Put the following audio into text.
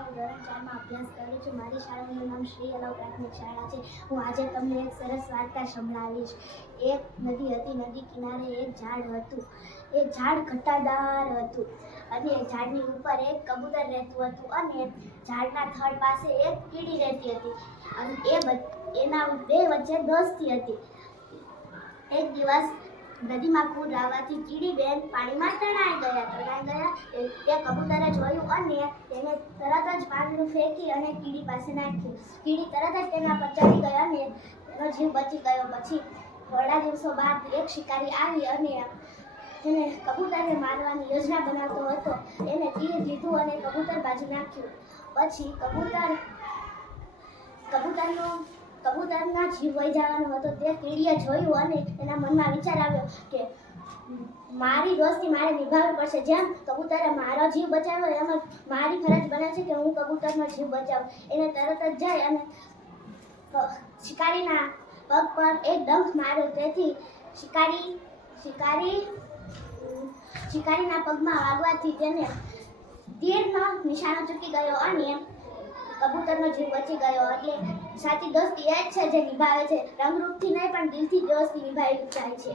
હું ધોરણ 4માં અભ્યાસ કરું છું. મારી શાળાનું નામ શ્રી અલવ પ્રાથમિક શાળા છે. હું આજે તમને એક સરસ વાર્તા સંભળાવીશ. એક નદી હતી. નદી કિનારે એક ઝાડ હતું. એ ઝાડ ઘટાદાર હતું અને ઝાડની ઉપર એક કબૂતર રહેતું હતું અને ઝાડના થડ પાસે એક કીડી રહેતી હતી અને એના બે વચ્ચે દોસ્તી હતી. એક દિવસ નદીમાં પૂર આવવાથી કીડી બેન પાણીમાં તણાઈ ગયા. તે કબૂતરે જોયું અને તેને તરત જ પાંદડું ફેંકી અને કીડી પાસે નાખ્યું. કીડી તરત જ તેના પર ચડી ગઈ અને તેનો જીવ બચી ગયો. પછી થોડા દિવસો બાદ એક શિકારી આવી અને તેને કબૂતરને મારવાની યોજના બનાવતો હતો. એને તીર લીધું અને કબૂતર બાજુ નાખ્યું. પછી કબૂતરના જીવ વહી જવાનો હતો. તે કીડીએ જોયું અને તેના મનમાં વિચાર આવ્યો કે મારી દોસ્તી મારે નિભાવવી પડશે. જેમ કબૂતરે મારો જીવ બચાવ્યો એમ મારી ફરજ બને છે કે હું કબૂતરનો જીવ બચાવું. એને તરત જ જઈ અને શિકારીના પગ પર એક ડંખ માર્યો. તેથી શિકારીના પગમાં વાગવાથી તેને તીરનો નિશાનો ચૂકી ગયો અને કબૂતરનો જીવ બચી ગયો. એટલે સાચી દોસ્તી એ જ છે જે નિભાવે છે. રંગરૂપથી નહીં પણ દિલથી દોસ્તી નિભાવી જાય છે.